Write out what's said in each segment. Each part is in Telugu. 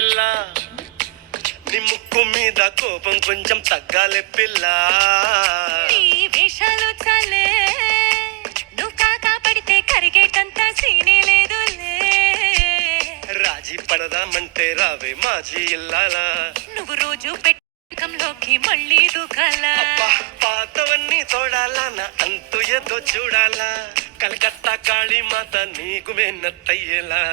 పిల్ల నీ ముక్కు మీద కోపం కొంచెం తగ్గాలే పిల్ల. నీ వేషాలు చాలే, నువ్వు కాకా పడితే కరిగేటంత సీనే లేదులే. రాజీ పడదామంటే రావే మాజీ ఇల్లాలా, నువ్వు రోజు పెట్టకంలోకి మళ్ళీ దూకాలా. అబ్బా పాతవన్నీ తోడాలా, నా అంతు ఏదో చూడాలా. కలకత్తా కాళీ మాత నీకు మేనత్తయ్యేలా.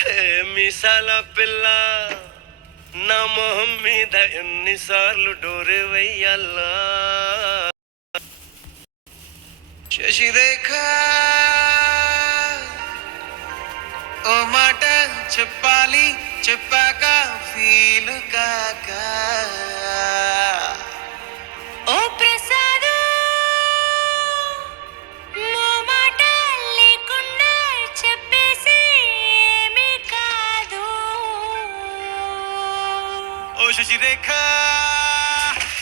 హే మీసాల పిల్ల నా మొహం మీద ఎన్నిసార్లు డోరే వెయ్యాలా. శశిరేఖ ఓ మాట చెప్పాలి, చెప్పాక ఫీల్ కాక. ఓ ప్రసాదు, మో మాట లేకుండా చెప్పేసి ఏమీ కాదు. ఓ శశిరేఖ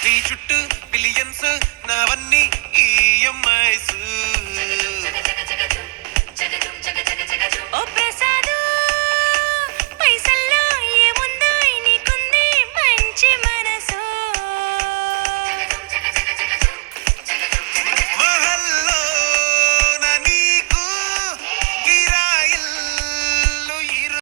నీ చుట్టూ బిలియన్స్, నావన్నీ ఈఎంఐస్.